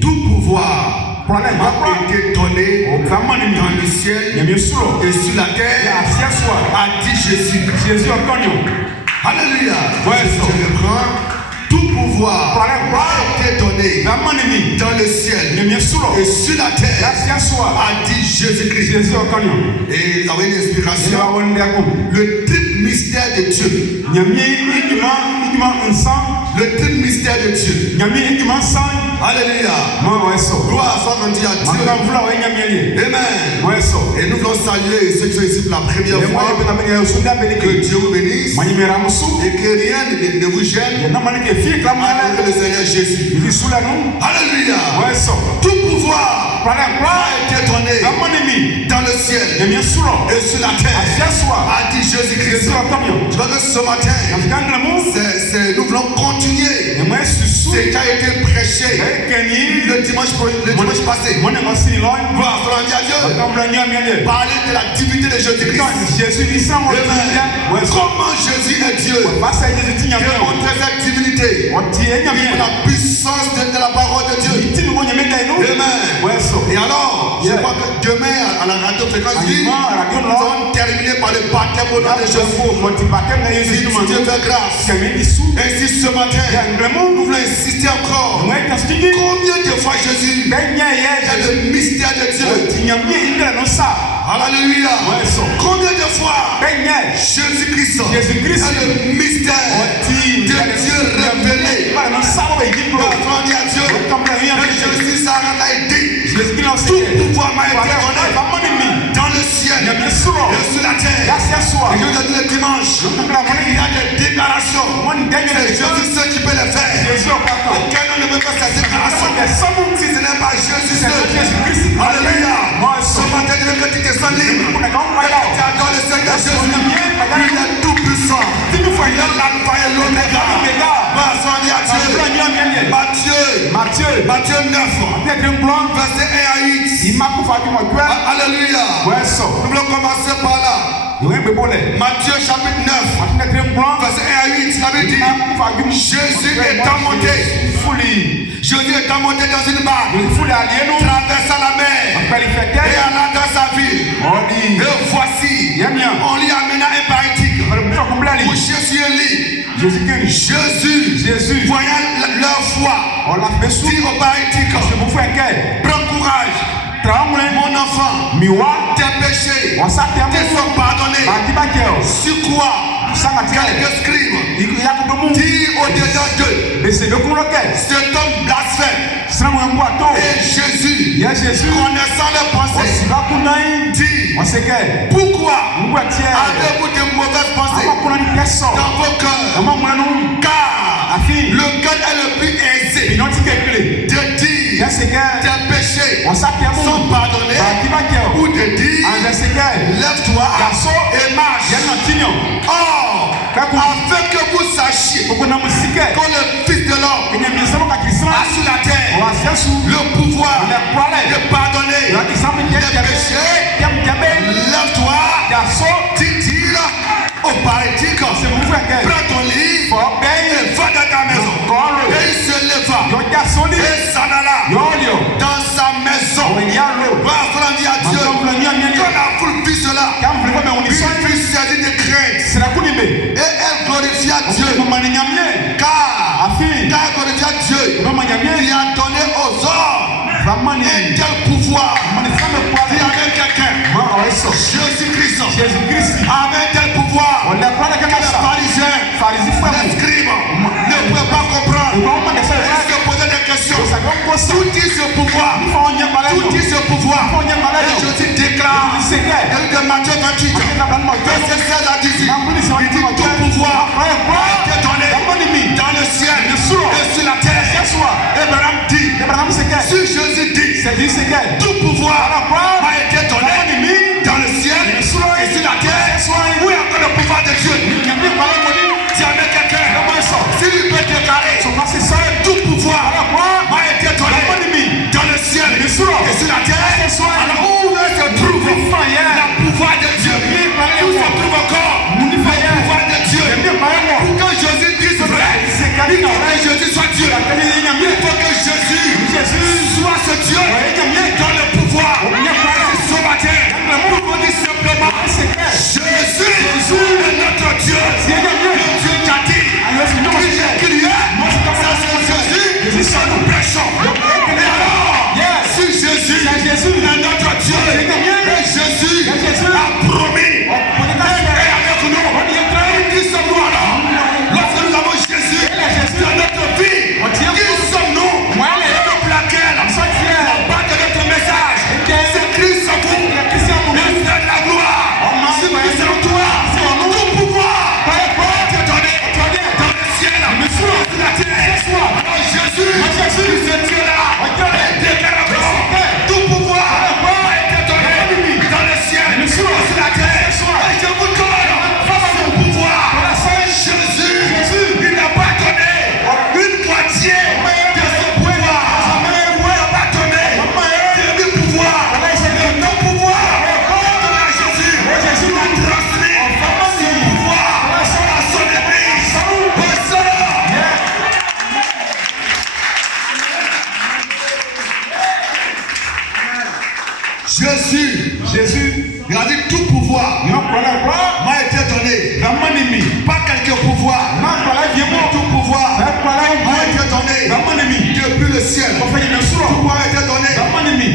Tout pouvoir m'a été donné dans le ciel et sur la terre, a dit Jésus. Alléluia. Je reprends. Tout pouvoir m'a été donné dans le ciel et sur la terre, a dit Jésus-Christ. Et il avait une inspiration. Le triple mystère de Dieu. Le triple mystère de Dieu. Alléluia. Gloire soit rendue à Dieu. Amen. Et nous voulons saluer ceux qui sont ici pour la première fois. Que Dieu vous bénisse. Et que rien ne vous gêne. Malgré le Seigneur Jésus. Alléluia. Tout pouvoir a été donné dans le ciel et sur la terre, a dit Jésus-Christ. Je crois que ce matin, nous voulons continuer ce qui a été prêché le dimanche passé. Parler de la divinité de Jésus-Christ. Comment Jésus est Dieu. Démontrer sa divinité. La puissance de la parole de Dieu. Amen. Et alors, je crois que demain à la radio fréquence vie, nous allons terminer par le baptême au nom de Jésus. Si Dieu fait grâce. Ainsi ce matin, nous voulons insister encore. Combien de fois Jésus est le mystère de Dieu. Alléluia. Combien de fois Jésus-Christ est le mystère de Dieu révélé. Jésus a dit, tout pouvoir m'a été donné dans le ciel et sur la terre. Et je vous ai dit le dimanche, il y a des déclarations. C'est Jésus seul qui peut les faire. Quelqu'un ne peut pas faire ces déclarations si ce n'est pas Jésus seul. Alléluia. Ce matin, je veux que tu te sens libre. Tu adores le Seigneur Jésus. Il est tout puissant. Il est l'alpha et l'oméga. Matthieu 9, verset 1 à 8. Alléluia. Nous voulons commencer par là. Matthieu chapitre 9, verset 1 à 8. La Bible dit, Jésus étant monté dans une barque, traversa la mer et alla dans sa ville. Et voici, on lui amena un paralytique couché sur un lit. Jésus, voyant leur foi, dit au paralytique, prends courage, mon enfant, tes péchés te sont pardonnés. Sur quoi quelques scribes dit au-dedans d'eux, cet homme blasphème. Et Jésus, connaissant leurs pensées, dit, pourquoi avez-vous de mauvaises pensées dans vos cœurs? Car lequel est le plus aisé de dire tes péchés sont pardonnés, ou de dire lève-toi et marche. Or, afin que vous sachiez que le Fils de l'homme a sur la terre le pouvoir de pardonner les péchés, lève-toi, dit-il au paralytique, prends ton lit et va dans ta maison. Et il se leva et s'en alla dans sa maison. Dit à Dieu, quand la foule vit cela, il fut saisi de crainte et elle glorifia Dieu, car elle glorifia Dieu qui a donné aux hommes un tel pouvoir. Il y avait quelqu'un, Jésus-Christ avait un tel pouvoir que les pharisiens, les scribes ne pouvaient pas comprendre. Ils se posaient des questions. Tout dit ce pouvoir. Et Jésus déclare, de Matthieu 28, verset 16 à 18, il dit tout pouvoir a été donné dans le ciel et sur la terre. Abraham dit, si Jésus dit, tout pouvoir a été donné dans le ciel et sur la terre, où est encore le pouvoir de Dieu? Si avec quelqu'un, s'il peut déclarer, tout pouvoir a été donné dans le ciel et sur la terre, alors où se trouve le pouvoir de Dieu? Où se trouve encore le pouvoir de Dieu? Pour que Jésus dise vrai, et que Jésus soit Dieu, il faut que Jésus Soit ce Dieu dans le pouvoir. Ce matin, nous disons simplement Jésus est notre Dieu. Le Dieu qui a dit qu'il y a. Ça c'est Jésus. Ça nous prêchons. Et alors, si Jésus est notre Dieu, et Jésus a promis, et avec nous, qui sommes-nous alors? Lorsque nous avons Jésus dans notre vie, qui sommes-nous? Pour laquelle la base de notre message, c'est Christ en vous, le frère de la gloire. C'est Christ en toi, tout pouvoir te donner dans le ciel, sur la terre. Alors Jésus, ce Dieu-là, déclare tout pouvoir a été donné dans le ciel, sur la terre. Et je vous donne son pouvoir. Jésus, il n'a pas donné une moitié de son pouvoir. Il n'a pas donné demi-pouvoir. Mais ton pouvoir, Jésus a transmis son pouvoir à son église. Jésus, il a dit tout pouvoir m'a été donné. Pas quelques pouvoirs, tout pouvoir m'a été donné depuis le ciel. Tout pouvoir a été donné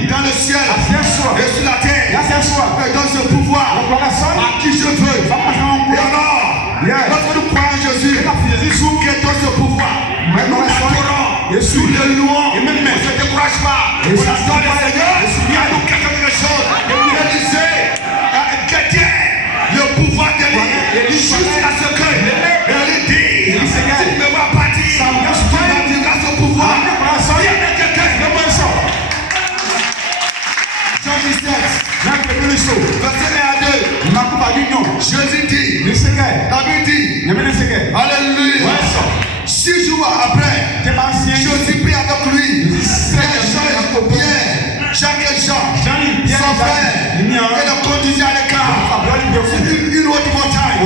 dans le ciel et sur la terre. Et dans ce pouvoir, à qui je veux. Et alors, lorsque nous croyons en Jésus, qui est dans ce pouvoir, nous l'adorons, nous le louons, on ne se décourage pas. On adore le Seigneur, il y a nous quelque chose. Il disait, chrétien, le pouvoir de lui, jusqu'à ce que il dit, si tu ne vas pas dire, tu diras ce pouvoir. Il y a quelqu'un, Jean 17, verset 1 à 2. Jésus dit, la Bible dit, alléluia. 6 jours après, Jésus prit avec lui Jacques et Jean, son frère, et le conduisit à l'écart. Une autre montagne,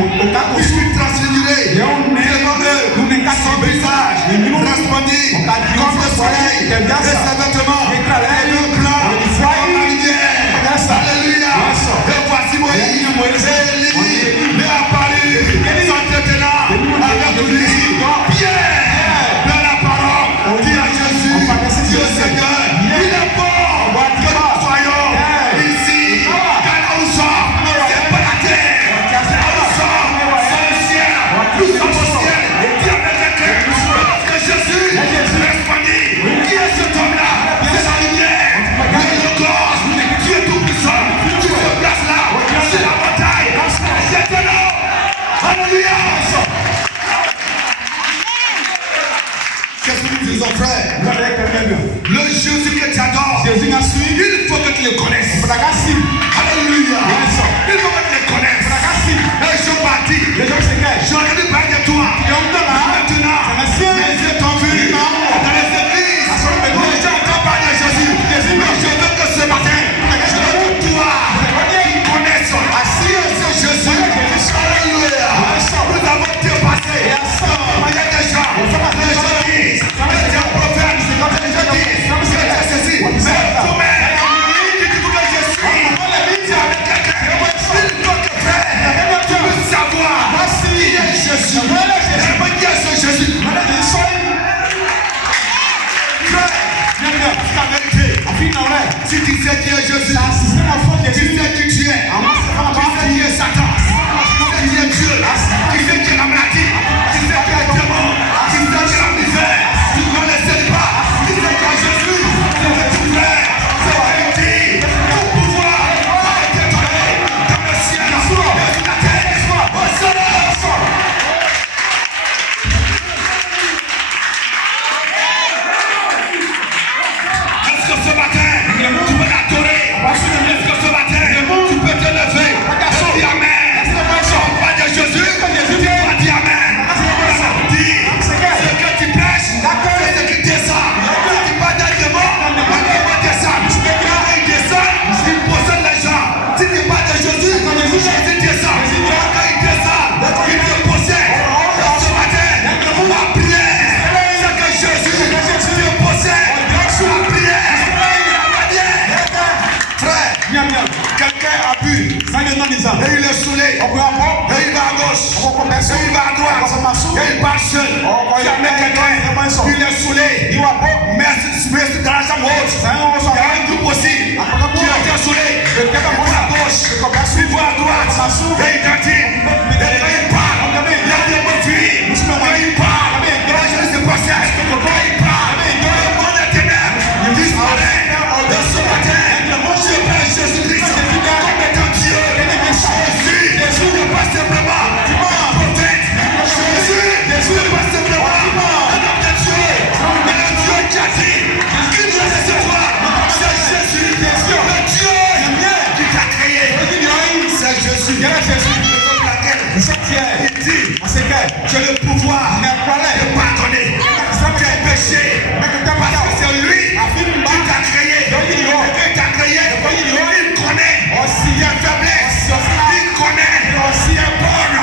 il fut transfiguré devant eux, son visage resplendit comme le soleil, et ses vêtements étaient blancs comme la lumière. Alléluia. Et voici Moïse, Élie, est apparu, s'entretenant avec lui. Pierre, dans la parole, dit à Jésus, Dieu Seigneur, il est bon que nous soyons ici, car nous sommes, c'est pas la terre, nous sommes, c'est le ciel, nous sommes au ciel, et Dieu avec quelqu'un, parce que Jésus répondit, qui est cet homme-là? C'est la lumière, le corps, Dieu tout-puissant, qui se place là, c'est la bataille, c'est de l'eau, alléluia. Qu'est-ce que nous disons, frère? Le Jésus que tu adores, il faut que tu le connaisses. Alléluia. Il faut que tu le connaisses. Et je bâtis. Je ne dis pas de toi. Maintenant, mes yeux t'ont vu dans les églises. Les gens n'entendent pas de Jésus. Mais je veux que ce matin, je veux que toi, tu connaisses ce Jésus. Alléluia. Nous avons dépassé. Il y a des gens. Les gens disent. Les gens prophètes. Les gens disent. C'est ceci. Mais toi-même, tu dis que je suis. Tu es avec quelqu'un. Il faut que frère, tu veux savoir qui est Jésus. Et qui est ce Jésus. Frère, la vérité. Si tu sais qui est Jésus, tu sais qui tu es. Tu sais qui est Satan. Tu sais qui est Dieu. Tu sais qui est la maladie. Tu sais qui est le démon. Tu sais qui est la misère. Tu ne connaissais pas. Tu sais qui est Jésus. C'est le tout frère. C'est la vérité. Tout pouvoir a été donné dans le ciel et sur la terre. Au soleil. Est-ce que ce matin, tu peux l'adorer? Est-ce que ce matin, tu peux te lever et dire Amen? Tu vas dire Jésus, tu vas dire Amen. Et il est saoulé. Et il va à gauche. Et il va à droite. Et il part seul. Jamais quelqu'un. Il est saoulé. Mais dans la chambre haute, il y a un groupe aussi qui est saoulé. Il va à gauche. Il va à droite. Et il t'attire. Et il parle. Il y a des mots fuis. Et il parle. Et je ne sais pas si il parle. Le monde est ténèbres. Il disparaît. De ce matin, je prie Jésus-Christ comme étant Dieu. Jésus n'est pas simplement un prophète. Jésus n'est pas simplement un homme de Dieu. Mais le Dieu qui a dit qu'il ne laisse pas. C'est Jésus. Le Dieu qui t'a créé. C'est Jésus. Il dit j'ai le pouvoir de pardonner tes péchés. Parce que c'est lui qui t'a créé. Il t'a créé. Il connaît tes faiblesses. Il connaît tes bornes.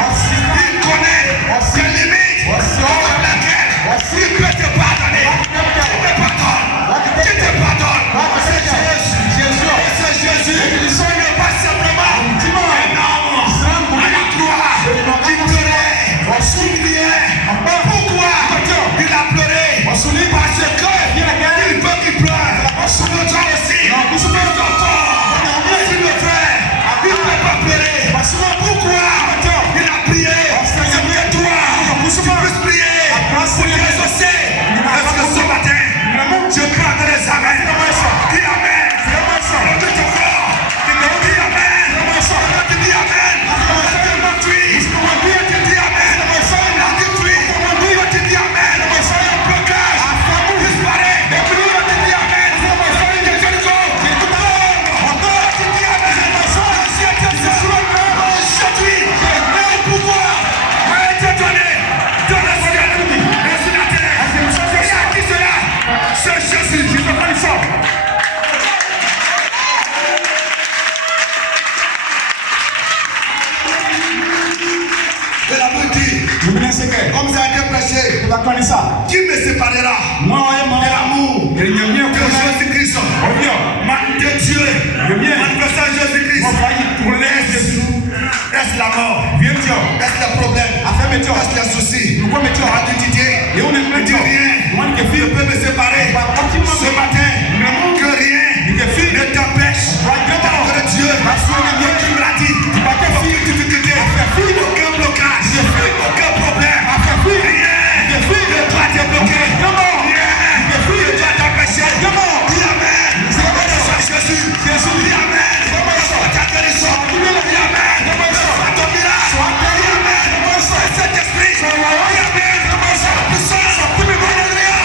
Il connaît tes limites. Dans laquelles il peut te pardonner. Qui te pardonne. C'est Jésus. C'est Jésus. Il n'est pas simplement un homme à la croix qui pleurait, suppliait. Pourquoi il a pleuré? Parce que il veut qu'il pleure. Sur le temps aussi. Sur le corps. Il le fait. Il ne peut pas pleurer. Pourquoi il a prié? C'est que toi, tu puisses prier pour les exaucer. Est-ce que ce matin, je parle de les amens? Dis amen. De ton corps. Dis amen. Tu dis amen. Tu dis amen. Tu dis amen. Un blocage disparaît. Tu dis amen. Quelqu'un go. Tu dis amen. Aujourd'hui, le pouvoir a été donné dans le ciel et sur la terre. Et à qui cela? C'est Jésus. Je te prends ça. Et la Bible dit, comme ça a été prêché, qui me séparera de l'amour de Jésus-Christ, de Dieu, manifestant Jésus-Christ? Est-ce la mort? Est-ce le problème? Est-ce le souci? Ne dis rien. Ne peut me séparer. Ce matin, que rien ne t'empêche d'adorer Dieu. Tu me l'as dit. Aucune difficulté, aucun blocage, aucun problème, rien ne doit te bloquer, rien ne doit t'empêcher. Dis amen. Sois Jésus. Dis amen. Sois ta guérison. Dis amen. Sois ton miracle. Dis amen. Sois cet esprit. Dis amen. Sois la puissance. Alléluia.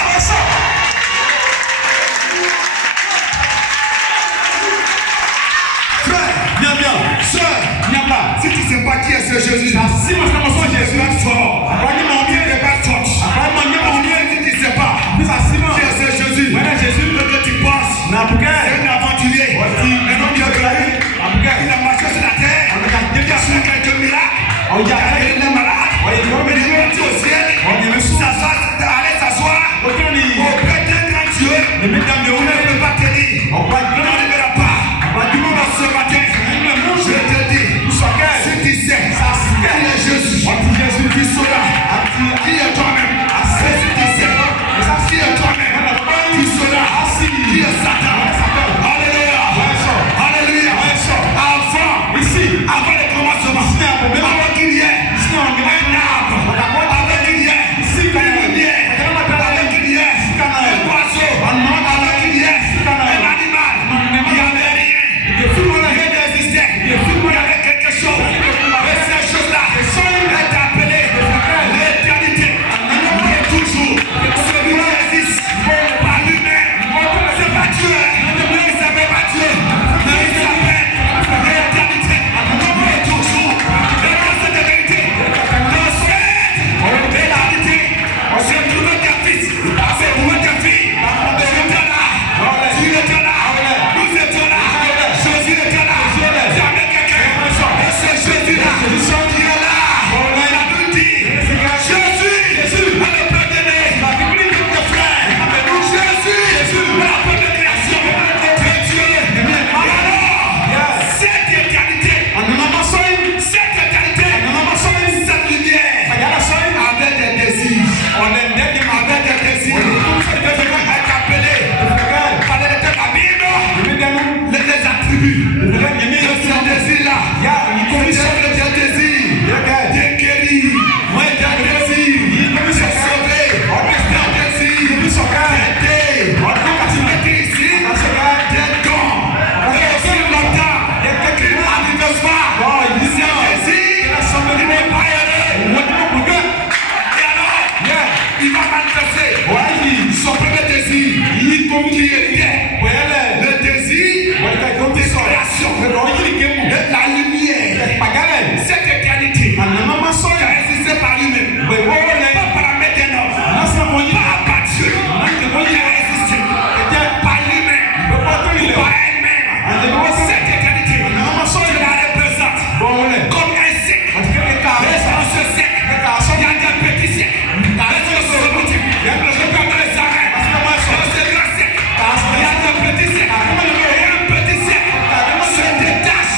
qui était le désir de création et la lumière. Cette éternité qui a existé par lui-même, pas par la main d'un homme, pas par Dieu, qui a existé par lui-même, par elle-même. Cette éternité, je la représente comme un cercle. Et dans ce cercle, il y a des petits cercles. Il y a des petits cercles. Et un petit cercle se détache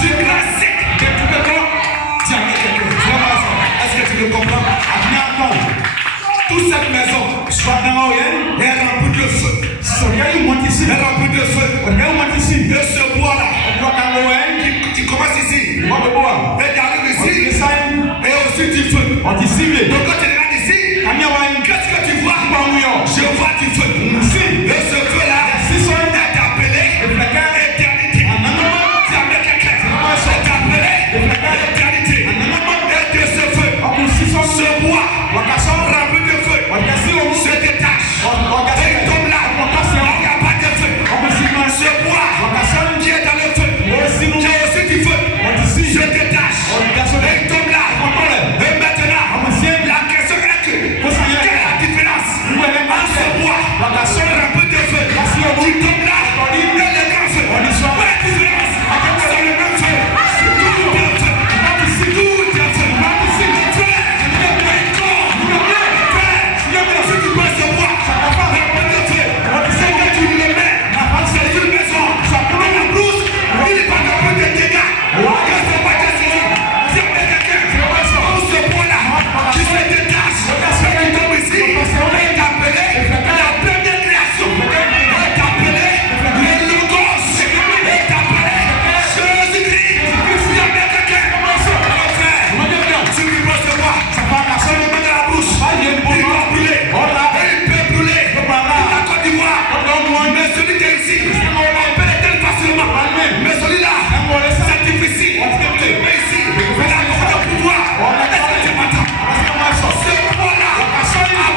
du grand cercle. Est-ce que tu le comprends? Toute cette maison est remplie de feu. Elle est remplie de feu. Et ce bois-là, qui commence ici, et qui arrive ici, et aussi du feu. Donc quand tu regardes ici, qu'est-ce que tu vois? Je vois du feu. Et ce feu-là est appelé éternité. Tu as mis quelqu'un, c'est appelé éternité. Et que ce feu, ce bois, rempli de feu, se détache. Et il tombe là. Il n'y a pas de feu. Ce bois qui est dans le feu, qui est aussi du feu, se détache. Et il tombe là. Et maintenant, la question est que quelle est la différence entre ce bois rempli de feu qui tombe là et le grand feu? Quelle est la différence? C'est le même feu. Tout est feu. Tout est feu. Si tu prends ce bois rempli de feu, c'est que tu le mets dans une maison. Et la brousse, il n'est pas capable de dégâts. Que ce bois est saisi. Si on met quelqu'un, ce bois-là qui se détache et qui tombe ici, est appelé la première création. Est appelé le Logos. Est appelé Jésus-Christ. Si on met quelqu'un, si tu prends ce bois, on le met dans la brousse, il va brûler. Il peut brûler. La Côte d'Ivoire. Mais celui qui est ici, on peut l'éteindre facilement. Mais celui-là, c'est difficile. Tu le mets ici. Il a beaucoup de pouvoir. Est-ce que tu m'entends? Ce bois-là a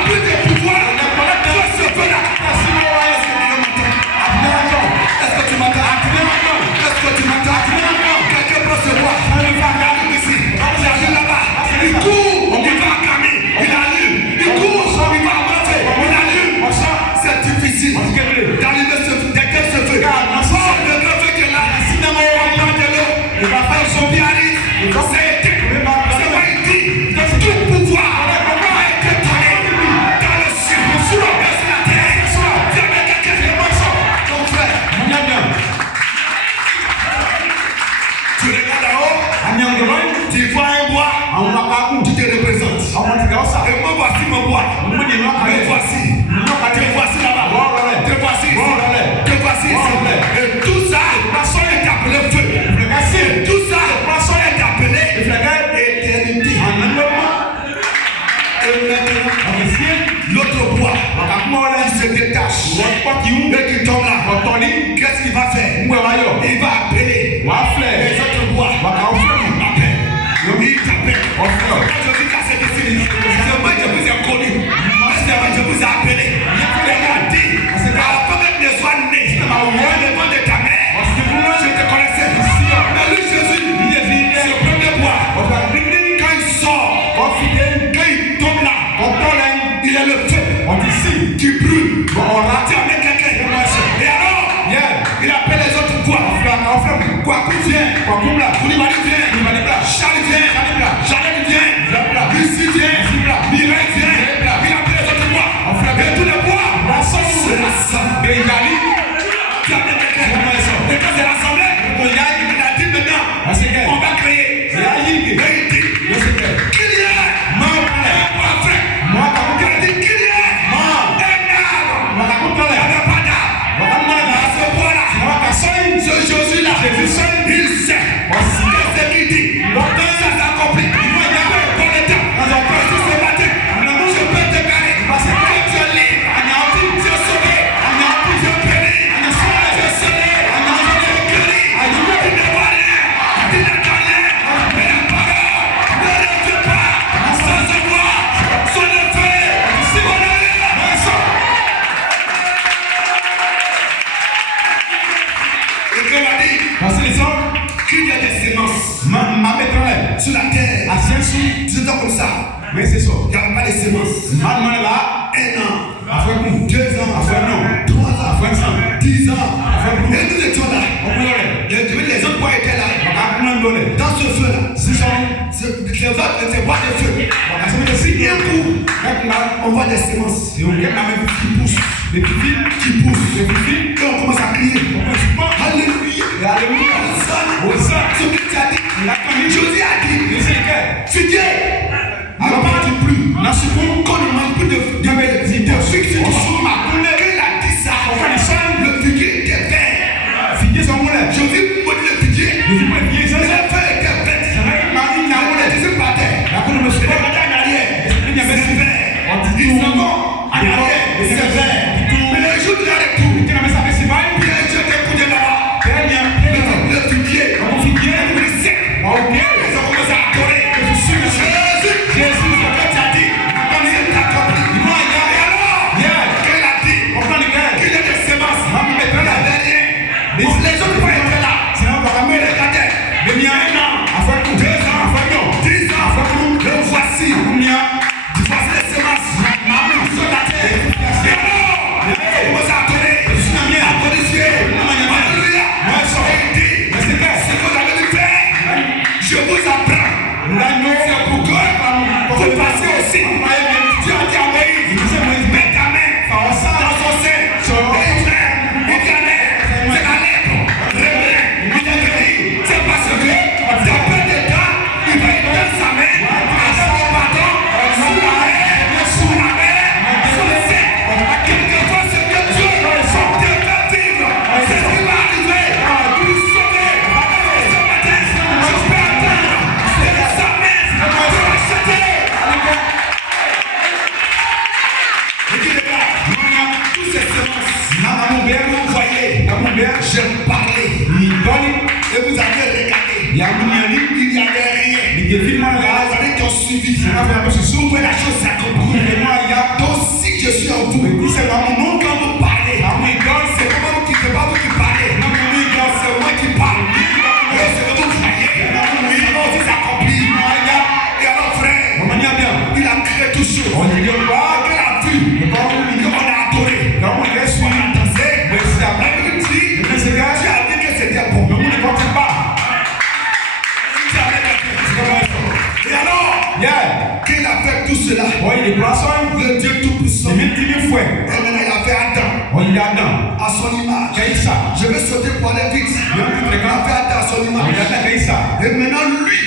plus de pouvoir que ce feu-là. Est-ce que tu m'entends? Est-ce que tu m'entends? Quelqu'un prend ce bois. Il arrive ici. Il arrive là-bas. Il court. Il va acclamer. Il allume. Il court. Il va avancer. Il allume. C'est difficile d'allumer ce feu. Le grand feu qui est là, on prend de l'eau. Il va faire son bien arrive. C'est éteint. C'est quoi il dit? Tout pouvoir a été donné dans le ciel et sur la terre. Viens avec quelqu'un qui est ton frère. Tu regardes là-haut, tu vois un bois, tu te représentes. Et moi voici mon bois. Et voici. Te voici là-bas. Te voici ici. Te voici ici. Et tout ça est appelé feu. Et tout ça est appelé éternité. Et maintenant, l'autre bois qui se détache et qui tombe là. Qu'est-ce qu'il va faire? Il va appeler les autres bois. Il t'appelle. Quand je dis qu'à cette décennie, c'est moi qui vous ai connu. C'est moi qui vous ai appelé. Et il a dit, avant même ne soit né, le nom de ta mère, je te connaissais. Mais lui, Jésus, c'est le premier bois. Quand il sort, quand il tombe là, il est le feu qui brûle. Tu amènes quelqu'un. Et alors, il appelle les autres bois. Kwaku vient. Koulibaly vient. Charles vient. Janelle vient. Lucie vient. Mireille vient. Il appelle les autres bois. Et tous les bois se rassemblent. Et il a dit, tu amènes quelqu'un. Et quand c'est rassemblé, il a dit maintenant, on va créer. Et il dit, qu'il y ait un bois vrai. Il a dit qu'il y ait un arbre. Il n'y avait pas d'arbre. Ce bois-là, ce Jésus-là, il sait. Qu'est-ce qu'il dit? Ça s'accomplit. Dans le temps. Si ce matin, je peux te gagner. Que tu es libre. Tu es sauvé. Tu es béni. Tu es autres ne voient des feux. Et un coup, on voit des semences qui poussent. Les filles qui poussent. Et on commence à crier. Alléluia. Alléluia. Ce que tu as dit. Josué a dit. Tu dis. Alors pas du plus. Qu'on ne mange plus de figues sur ma couleur. Il a dit ça. Le figuier était vert. Josué m'a dit le figuier. Le feu était vert. Je par terre. Je regardais en arrière. C'est vert. Ils s'en vont en arrière. C'est vert. Mais le jour de la retour, il a jeté pour de là-bas. Le figuier. Ils ont commencé à adorer. Jésus, ce que tu as dit, c'est accompli. Et alors, qu'elle a dit qu'il y a des semences. Il n'y avait rien. Les autres ne pouvaient être là. Mais regardez, il y a 1 an, 2 ans, 10 ans, le voici. Voici les semences. Sur la terre. Et alors, on commence à adorer. Alléluia. Et il dit, ce que vous avez dû faire, je vous apprends. C'est pourquoi vous passez aussi. Dieu a dit à Moïse, mets ta main dans son sein. Et Éternel, c'est la lèpre. Il a dit, c'est parce que dans peu de temps, il va étendre sa main avec son bâton sous la mer, sous le sein. Quelquefois, ce que Dieu te fait vivre, c'est ce qui va arriver pour nous sauver. Ce matin, je peux attendre. C'est sa main. Tous ces semences, vous voyez, je parlais, et vous avez regardé, il n'y avait rien. Les années qui ont suivi, souvent la chose s'accomplit. Donc si je suis en vous, c'est pas mon nom quand vous parlez, c'est pas vous qui parlez, c'est moi qui parle. Et c'est que vous voyez, alors c'est accompli. Et alors frère, il a créé tout chose. On a vu, on a adoré, on a dansé, tu as dit que c'était bon. Et alors, qu'il a fait tout cela, le Dieu Tout-Puissant, et maintenant il a fait Adam à son image. Je vais sauter pour aller vite. Il a fait Adam à son image. Et maintenant lui,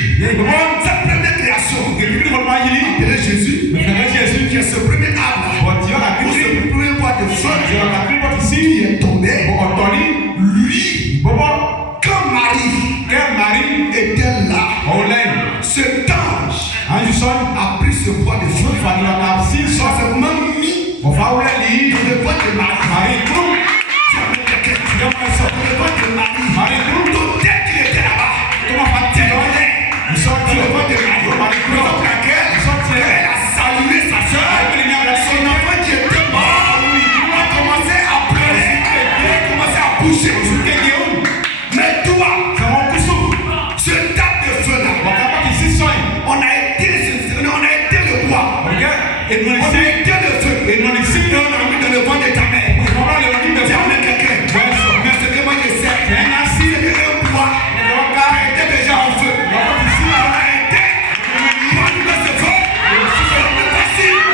sa première création, appelé Jésus, qui est ce premier arbre, ou ce premier bois de feu qui est tombé, lui, quand Marie était là, cet ange a pris ce bois de feu, s'est même mis dans le bois de Marie. Le bois de Marie. Donc dès qu'il était là-bas, le bois de Marie. Elle a salué sa soeur, son enfant qui était mort, a commencé à pleurer, il a commencé à bouger. Mais toi, ce tas de feu là, on a été le bois, on a été le feu, et on a mis dans le bois de ta mère. Tu as amené quelqu'un, mais ce que moi je sais, c'est un bois qui était déjà en feu. On a été pour allumer ce feu, c'est le possible.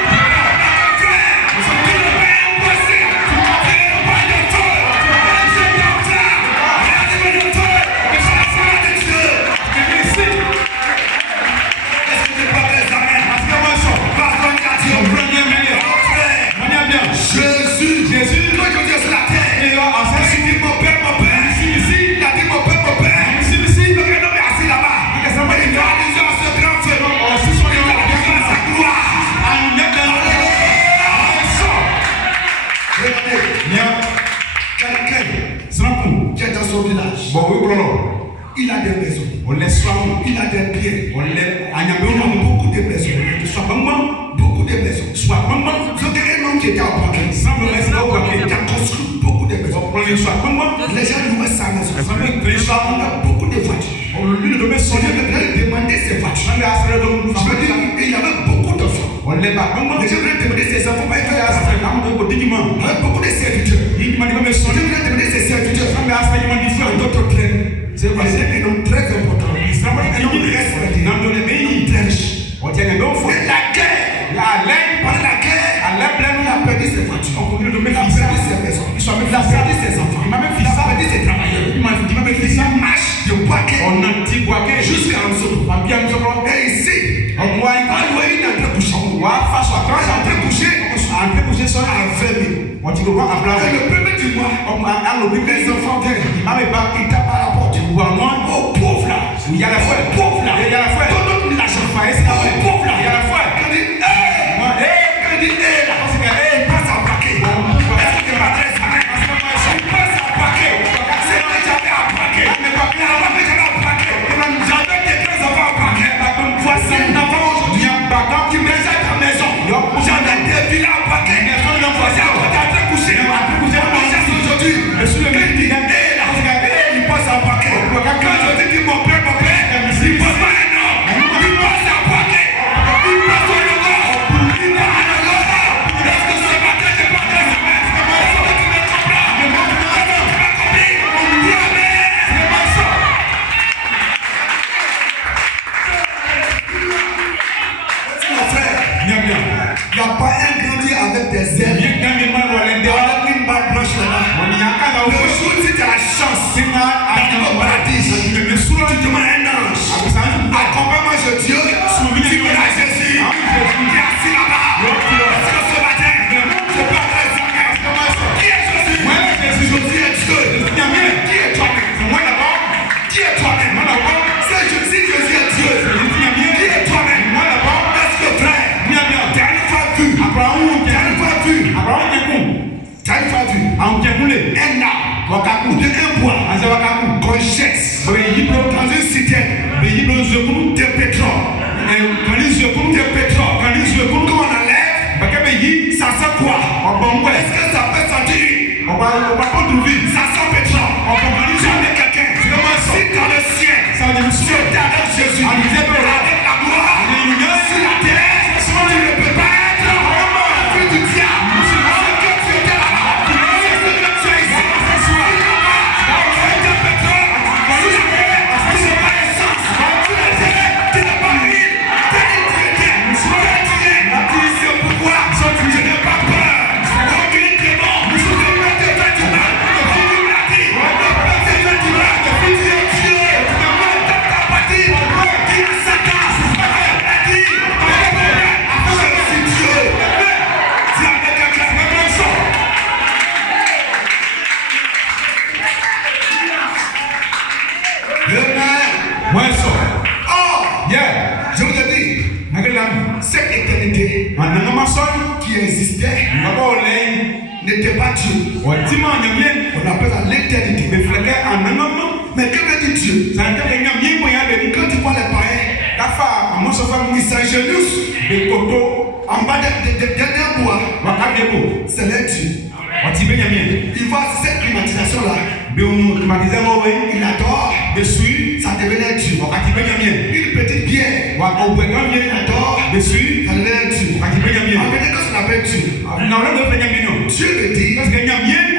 Il a des maisons, il a des biens, il a beaucoup de maisons, beaucoup de maisons. Donc un homme qui était en banque, il a construit beaucoup de maisons. Les gens louaient sa maison, il a beaucoup de voitures. On lui demandait ses voitures. Je veux dire, il y avait beaucoup d'enfants. Les gens venaient demander ses enfants, beaucoup de serviteurs. Les gens venaient demander ses serviteurs, d'autres plaines. C'est un homme très important, un homme respecté, un homme très riche. le premier du mois, les enfants viennent. Ils tapent à la porte. Oh pauvre là. Il y a la foi. Pauvre là. Il y a la foi. Tout le l'argent. Oh pauvre là. Il y a la foi. Quand il dit quand il dit là. Il passe à paquet. Est-ce que tu vas très bien? Il passe à paquet. C'est là que j'avais à paquet. J'avais des grands enfants à paquet. Voici un enfant aujourd'hui. Qui maison à ta maison. J'avais des villas à paquet. Voici un côté à te coucher. Aujourd'hui. Il passe à paquet. Quand je dis mon père, il passe pas un an. Il passe à paquet. Il passe au logo. Il passe à logo. Est-ce que ce matin je peux te dire? Est-ce que tu me comprends? Tu m'as compris? Dis amen. Mon frère, il n'y a pas un grandi avec des ailes. Avec une balle blanche là-bas. Le jour où tu as la chance d'aller au paradis, tu demandes un ange. Accompagne-moi je Dieu. Tu verras Jésus. Qui est assis là-bas. Est-ce que ce matin, je peux adresser qui est Jésus? Jésus est Dieu. Qui est toi-même? Qui est toi-même? Si Jésus est Dieu, qui est toi-même? Est-ce que frère, tu as une fois vu? Tu as une fois vu? Tu as une fois vu? Un arbre ou un bois qu'on jette dans une citerne de pétrole. Quand on enlève, ça sent quoi? Est-ce que ça peut sentir? Ça sent pétrole. Jamais quelqu'un. Si dans le ciel, c'était avec Jésus, avec la gloire, sur la terre, tu ne peux pas être la fille du diable. C'est que tu étais là-bas. C'est ce que tu es ici. C'est le pétrole. Sur la terre, tu n'es pas essence. Sur la terre, tu n'es pas huile. Tu es chrétien. C'est pourquoi je n'ai pas peur. Aucun démon ne peut te faire du mal. Il l'a dit. Ne peut te faire du mal. Tu es Dieu. Ta partie. Qui a Satan. Elle a dit. Je suis Dieu. Dis avec quelqu'un. Je vous ai dit, cette éternité qui existait n'était pas Dieu. On appelle ça l'éternité. Mais que veut dire Dieu? Quand tu vois les païens, ils s'agenouillent en bas d'un bois. C'est leur Dieu. Il voit cette climatisation-là. Il adore. Ça devenait Dieu. Une petite pierre. Il adore. Ça devenait Dieu. En fait, quand on appelle Dieu, Dieu veut dire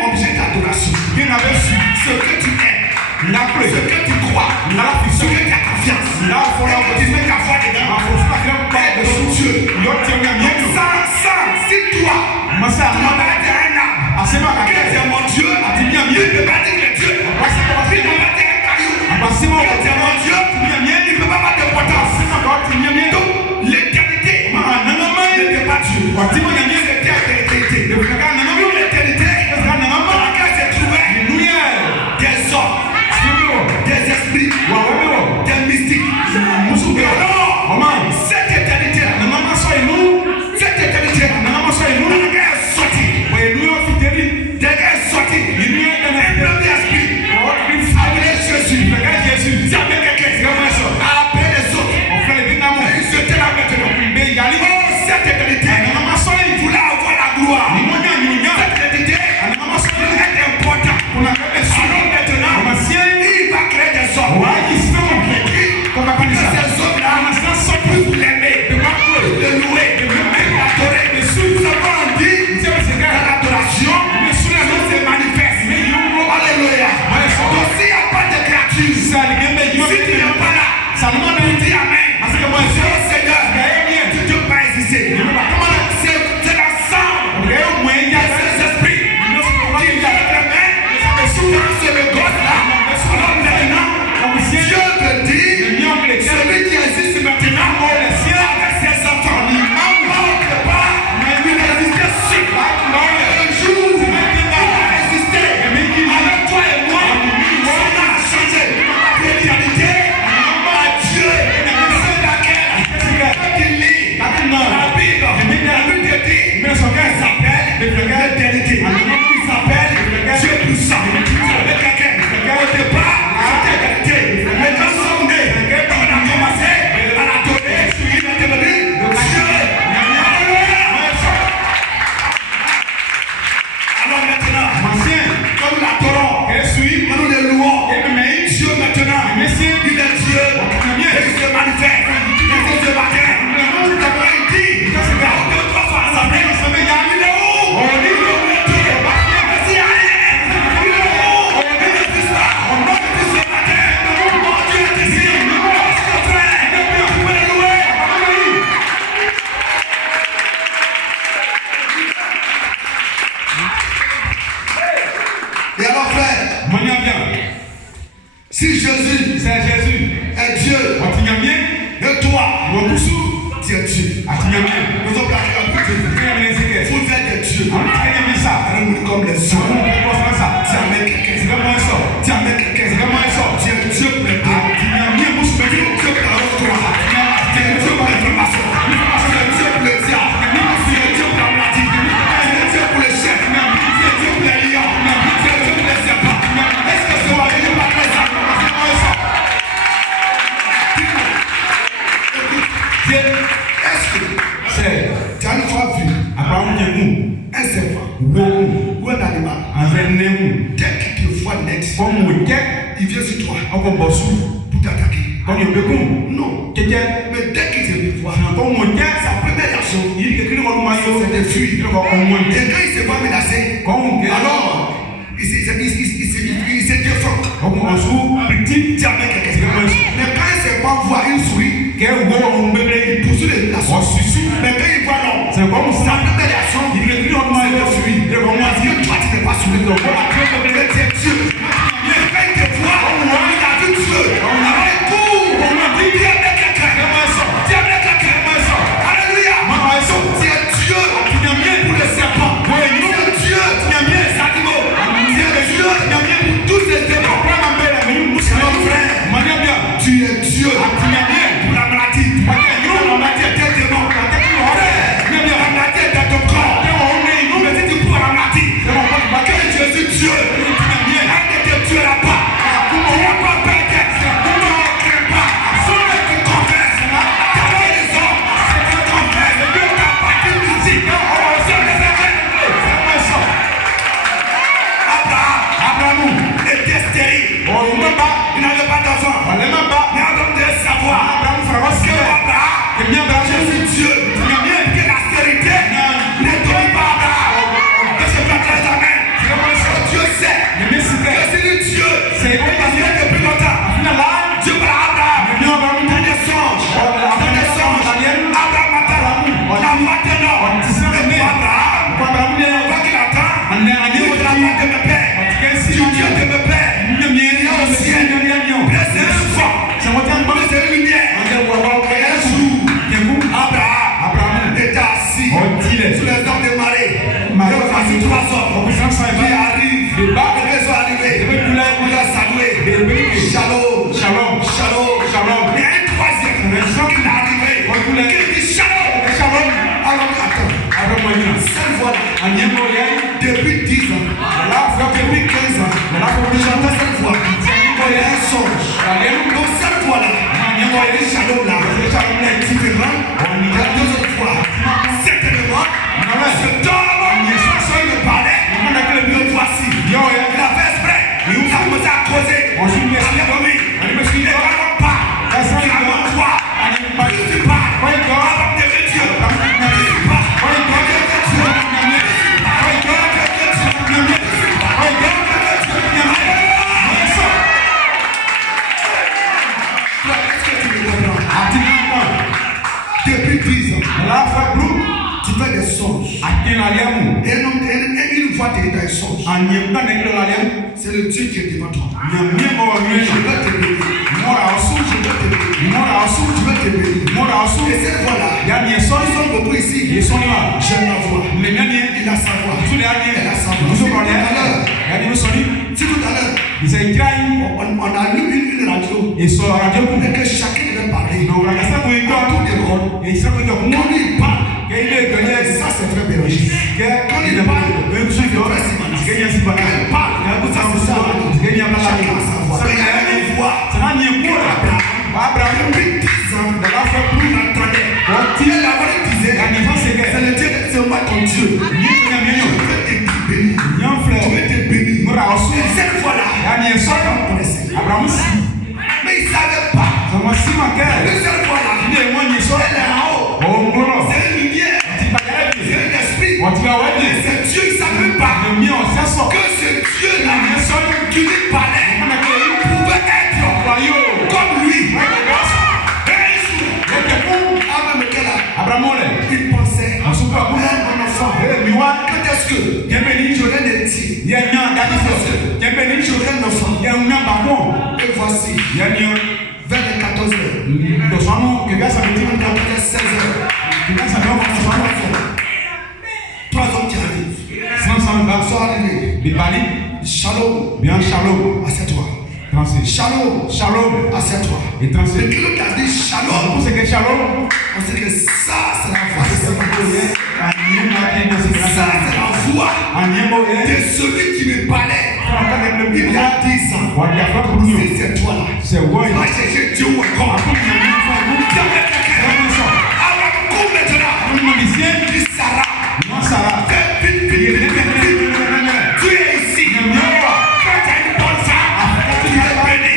objet d'adoration. Ce que tu es, ce que tu crois, ce que tu as confiance, tu mets ta foi dedans. Aide sur Dieu. Si toi, tu es un arbre, c'est mon Dieu, il ne peut pas dire que Dieu. Il ne peut pas dire un caillou. C'est mon Dieu, il ne peut pas battre de potence. Donc, l'éternité n'était pas Dieu. C'était l'éternité. Si Jésus est Dieu, et toi, tu es Dieu. Nous sommes placés à côté. Vous êtes des dieux. Comme les hommes. Tu amènes quelqu'un. Tu amènes quelqu'un. Tu es Dieu pour les deux. Tu es Dieu pour la restauration. Tu es Dieu pour l'information. Tu es Dieu pour le diable. Tu es Dieu pour la maladie. Tu es Dieu pour les chefs. Tu es Dieu pour les lions. Tu es Dieu pour les serpents. Est-ce que ce va venir par les arbres? Est-ce que tu as une fois vu un serpent ou un animal dès qu'il te voit net, il vient sur toi pour t'attaquer? Non. Mais dès qu'il te voit, sa première réaction, c'est de fuir. Et quand il se voit menacé, alors il se défend. Mais quand il se voit voir une souris, il poursuit les relations. Mais quand il voit l'homme, sa première réaction, c'est de fuir. Parce que toi tu n'es pas soumis. Mais c'est Dieu. Mais quand il te voit, il a vu Dieu. Alors il court. Dieu avec quelqu'un. Alléluia. C'est Dieu pour les serpents. C'est Dieu pour les animaux. C'est Dieu pour tous les démons. Mon frère, tu es Dieu pour la maladie. La maladie est un démon. La maladie est dans ton corps. Mais si tu prends la maladie, que Jésus Dieu, un de tes dieux là-bas, on ne va pas perdre. On ne craint pas. Son tu confesses. Ta guérison, c'est que tu confesses. Dieu t'a bâti ici. Abraham était stérile. Il n'avait pas d'enfant. Mais Abraham devait savoir que Abraham, Jésus Dieu, que la stérilité ne domine pas Abraham. Que ce soit très amen. Dieu sait que c'est lui Dieu. C'est depuis longtemps. Dieu par Abraham. Dans des songes. Abraham attend. Maintenant, mais Abraham, quoi qu'il attend, Dieu de la part de mes pères. Dieu de mes pères. Il est au ciel. C'est un vent. C'est une lumière. Et un jour, Abraham était assis sur les dents de marée. Voici 3 hommes qui arrivent. Les sont arrivés. Il a salué. Shalom. Il y a un troisième qui est arrivé. Qui dit Shalom. Alors attends. Cette fois-là, depuis 10 ans, depuis 15 ans, j'entends cette voix. Il y a un songe. Donc cette fois-là, il y a Shalom là. Shalom là est différent. Il y a 2 autres fois. Certainement, ce homme, il me parlait. Le voici. Il a fait exprès. Il a commencé à causer. Il a promis. Il ne parle pas. Il a toi. Plus tu parles. Avant de Dieu. Plus tu parles. Depuis 10 ans, tu fais des songes. Et une fois tu es dans un songe, c'est le Dieu qui est devant toi. Je vais te bénir. Et cette fois-là, ils sont beaucoup ici. J'aime la voix. Il a sa voix. Elle a sa voix. Si tout à l'heure, on a lu une radio et que chacun devait parler. On lui parle. Ça c'est très pédagogique. Quand il parle, ça Abraham, depuis 10 ans, il entendait. C'est le Dieu, c'est moi ton Dieu. Je vais te bénir. Cette fois-là, Abraham, mais il ne savait pas. Cette fois-là, elle est en haut. C'est une lumière. C'est un esprit. C'est Dieu, il ne savait pas que ce Dieu-là, qui lui parlait, pouvait être comme lui. Abraham, il pensait à un enfant. Quand est-ce que j'aurai des petits? J'aurai un enfant. Et voici, vers les 14 heures, vers 16 heures, 3 hommes qui arrivent. Sont arrivés. Shalom. Bien shalom. Assieds-toi. Shalom. Shalom. Assieds-toi. Et transit. Le Christ a dit shalom. Vous savez que shalom. On sait que ça, c'est la voix de Dieu. Ça, c'est la voix de celui qui me parlait. Il y a 10 ans. Si c'est toi là, va chercher Dieu encore. Sarah. Tu es ici. Quand tu as une bonne femme, tu es béni.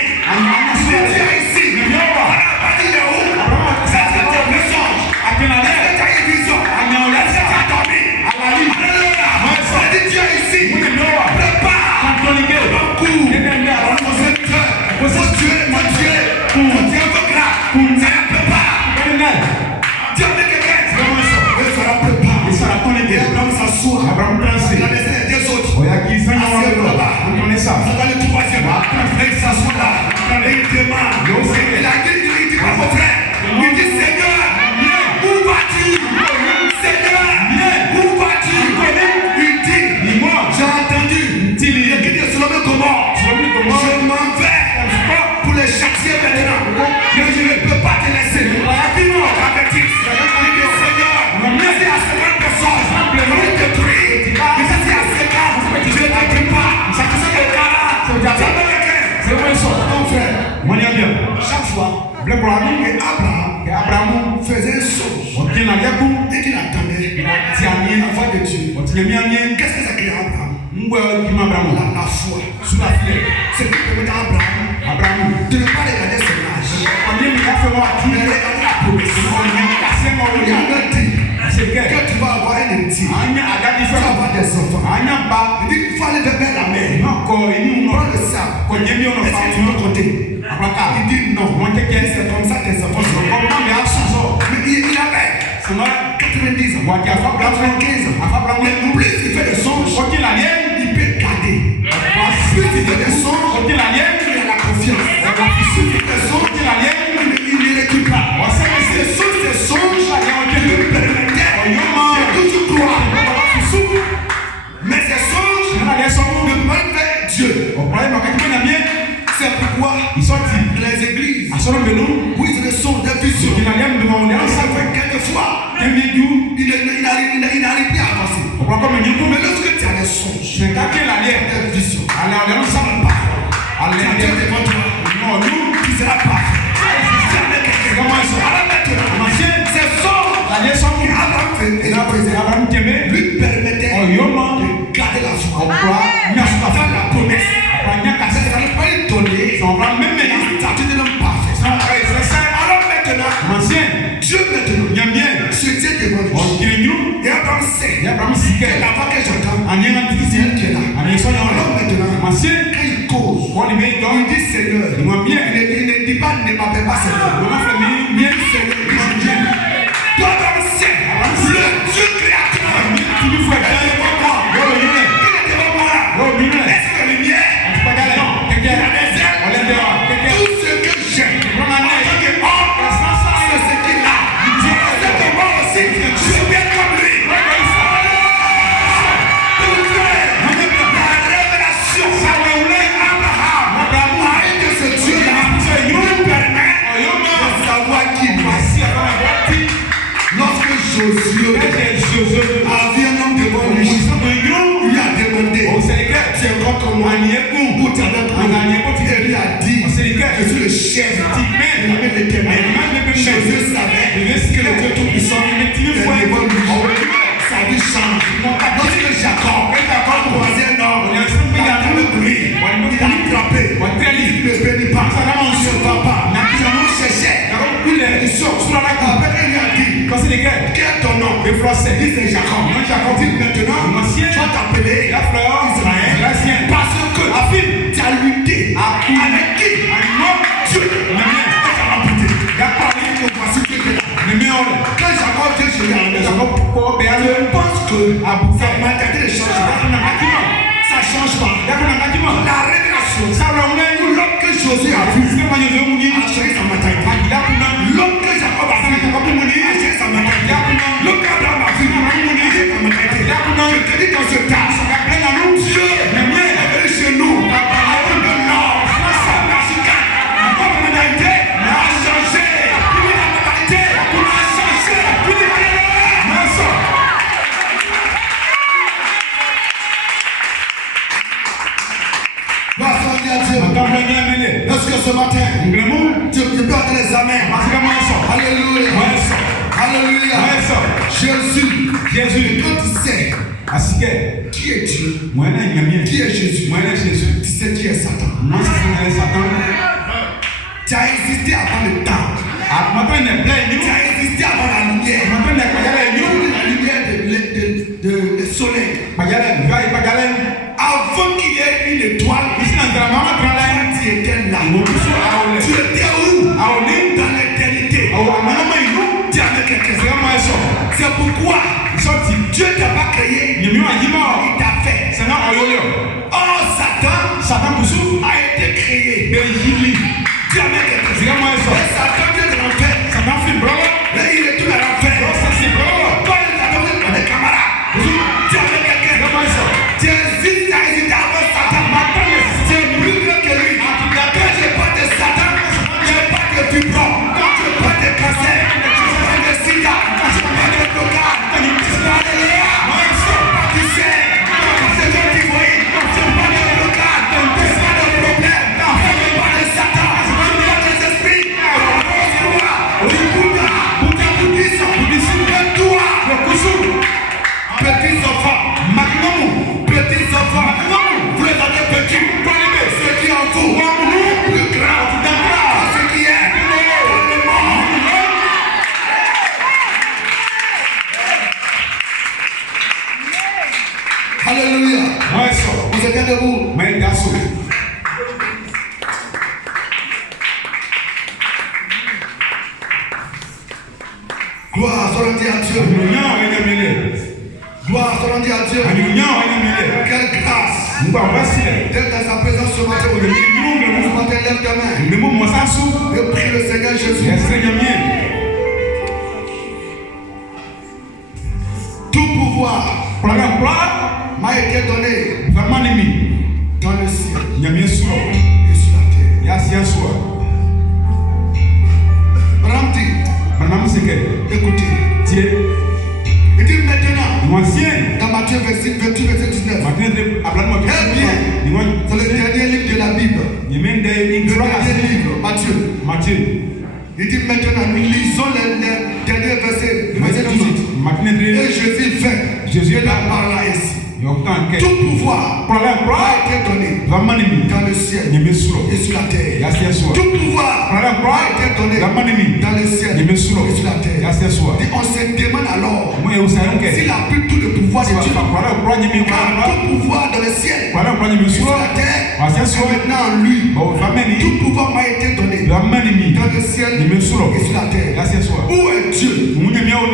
Tu es ici. On n'a pas dit de où. C'est ce que tu as vu songe. Est-ce que tu as une vision? Est-ce que tu as dormi? Alléluia. C'est dit tu es ici. Prépare. Ton coup. Faut tuer. Faut tuer un peu grave. C'est un peu pas. Dieu avec quelqu'un. Il sera préparé. Abraham s'assoit. Il a laissé les deux autres. Assieds-vous là-bas. Dans le troisième. Il s'assoit là. Et il demande. Il dit pas mon frère. Il dit Seigneur, où vas-tu? Seigneur, où vas-tu? Il dit, j'ai entendu. Il dit selon le comment. Je m'en vais pour les châtier maintenant. Mais je ne peux pas te laisser. Il dit Seigneur, merci à ce même personne. Je te prie. Mais ça c'est à ce cas. Je ne te prie pas. Ça c'est le cas. C'est mon frère. Chaque fois que Abraham faisait un songe et qu'il attendait la voix de Dieu, qu'est-ce que ça crée Abraham? La foi. C'est ce qui permet à Abraham de ne pas regarder son âge, mais regarder la promesse. Il a dit que tu vas avoir un héritier, tu vas avoir des enfants. Il dit qu'il faut aller vers la mer, prends le sable. Est-ce que tu veux compter? Il dit non, c'est comme ça tes enfants sont. Mais il avait 90 ans, 95 ans. Mais plus il fait des songes, il peut garder. Plus il fait des songes, il a la confiance. Plus il fait des songes, il ne l'écoute pas. C'est sur ces songes qui lui permettaient de toujours croire. Mais ces songes ne peuvent pas faire Dieu. C'est pourquoi les églises où ils ont des songes, des visions, ça fait quelquefois il n'arrive plus à avancer. Mais lorsque tu as des songes, des visions, ça ne part. Dieu devant toi, tu seras parfait. Ces songes qui lui permettaient de garder la foi dans la promesse. Ça ne va pas lui donner la statue de l'homme parfait. Alors maintenant, Dieu se tient devant lui. Et Abraham sait que la voix que j'entends, c'est elle qui est là. Alors maintenant, quand il cause, il dit Seigneur. Il ne dit pas ne m'appelle pas Seigneur. Il dit Seigneur. Toi, Abraham sait le Dieu créateur. Il est devant moi. Est-ce que la lumière? Il y a des ailes. Tout ce que j'ai en tant qu'homme, c'est ce qu'il a. C'est que moi aussi, je suis bien comme lui. La révélation Abraham a eu de ce Dieu-là lui permet de savoir qui il est. Lorsque Josué a vu un homme devant lui, il lui a demandé, tu es contre moi ou tu es avec moi? Et lui a dit, je suis le chef. Il avait les témoins. Josué savait que le Dieu Tout-Puissant est devant lui. Sa vie change. Lorsque Jacob croisait un homme, il a fait le bruit, il a frappé, il ne bénit pas, il ne va pas. Nous allons chercher une édition. Après, il lui a dit, quel est ton nom? Il dit c'est Jacob. Jacob dit maintenant, tu vas t'appeler Israël. Parce que tu as lutté avec qui? Dieu. Quand Jacob dit je vais je pense que ça m'a gardé les choses. Ça ne change pas. La révélation L'homme que Josué a vu a chéri sa maternité. L'homme que Jacob a vu a chéri sa maternité. L'homme qu'Abraham a vu a chéri sa maternité. Je te dis dans ce cas, Dieu est venu chez nous avec de l'or, la chicane, la maternité a changé. La maternité a changé. Est-ce que ce matin, tu peux entendre les amens? Alléluia. Alléluia. Jésus. Quand tu sais qui est Dieu, qui est Jésus, tu sais qui est Satan. Tu as existé avant le temps. Tu as existé avant la lumière. La lumière de soleil. Avant qu'il y ait une étoile, tu étais là. Tu étais où? Dans l'éternité. Tu avais quelque chose. C'est pourquoi Dieu t'a pas créé. Il t'a fait. Oh, Satan a été créé. Tu avais quelque chose. Et Satan vient de l'enfer. Et il est tout à l'enfer. Toi, Satan vient de tes camarades. Tu avais quelque chose. Tu existes avant Satan. C'est plus grand que lui. Quand je parle de Satan, je parle de fibron, je parle de cancer, je parle de sida, je parle de blocage, je parle de léa, je parle du ciel, c'est toi qui voyez, je parle de blocage, je parle de problème, je parle de Satan, je parle des esprits, du Bouddha, bouddhisme, petits enfants, petits enfants, vous les avez petits, ceux qui en vous, plus grand, ce qui est dans le monde. Alléluia. Vous êtes bien debout. Gloire soit rendue à Dieu. Gloire soit rendue à Dieu. Quelle grâce d'être dans sa présence ce matin. Ce matin, lève ta main et prie le Seigneur Jésus. Tout pouvoir m'a été donné dans le ciel et sur la terre. Écoutez. Il dit maintenant, dans Matthieu 28, verset 19. Eh bien, c'est le dernier livre de la Bible. Le dernier livre, Matthieu. Il dit maintenant, nous lisons le dernier verset 18. Et Jésus vint. Il parla ainsi. Tout pouvoir a été donné dans le ciel et sur la terre. Tout pouvoir a été donné dans le ciel et sur la terre. Et on se demande alors s'il a pris tout le pouvoir de Dieu. Car tout pouvoir dans le ciel et sur la terre est maintenant en lui. Tout pouvoir m'a été donné dans le ciel et sur la terre. Où est Dieu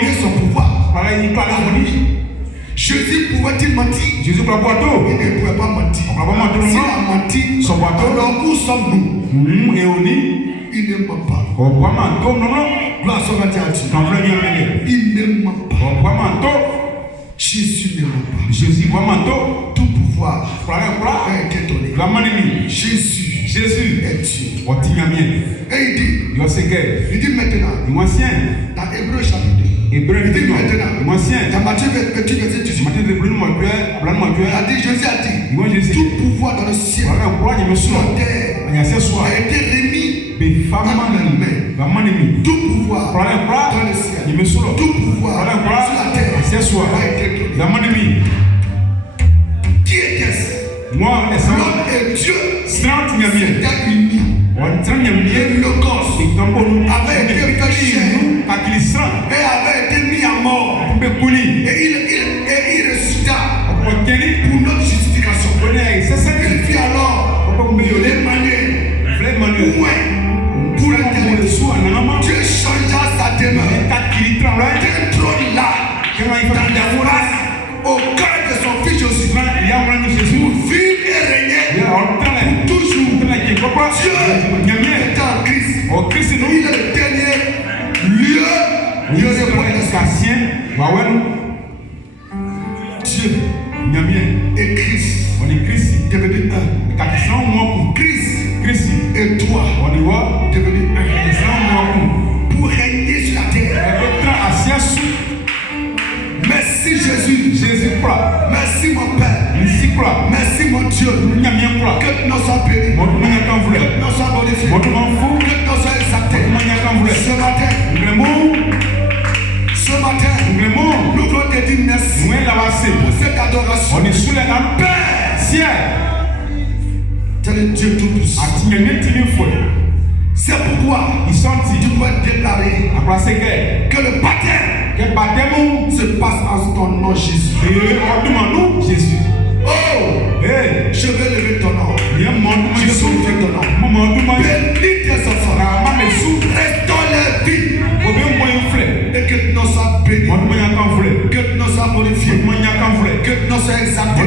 et son pouvoir? Jésus pouvait-il mentir? Il ne pouvait pas mentir. S'il a menti, alors où sommes-nous? Il ne ment pas. Gloire soit à Dieu. Il ne ment pas. Jésus ne ment pas. Tout pouvoir a été donné. Jésus est Dieu. Et il dit maintenant, dans Hébreu chapitre 2, il dit maintenant, dans Matthieu 28, verset 18, Jésus a dit, tout pouvoir dans le ciel, sur la terre, a été remis à ma main. Tout pouvoir dans le ciel, tout pouvoir sur la terre a été donné. Qui était-ce? L'homme et Dieu s'étaient unis. Et le gosse avait été fait chair et avait été mis à mort. Et il ressuscita pour notre justification. Il fit alors l'Emmanuel. Pour l'éternité. Dieu changea sa demeure d'un trône là, dans la face, au cœur de son fils Jésus, pour vivre et régner pour toujours. Dieu et Christ. On est Christ. Devenu un. Christ et toi. Devenu un. Pour régner sur la terre. Merci Jésus. Merci mon Père. Merci mon Dieu. Que nous soyons bénis. Que nous soyons glorifiés. Que nous soyons exaltés. Ce matin, nous voulons te dire merci pour cette adoration. On est sous les Père, ciel. Tu es le Dieu tout-puissant. C'est pourquoi tu dois déclarer que le baptême se passe en ton nom Jésus. Oh, hey, je vais lever ton nom. Je vais lever ton nom. Bénis tes enfants. Restaure leur vie. Et que nous soyons bénis. Que nous soyons glorifiés. Que nous soyons exaltés. Que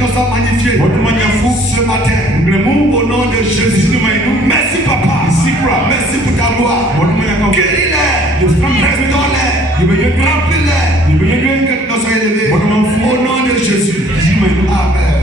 nous soyons magnifiés. Ce matin, au nom de Jésus. Merci papa. Merci pour ta gloire. Guéris-les. Restaure-les. Remplis-les. Que nous soyons élevés. Au nom de Jésus. Amen.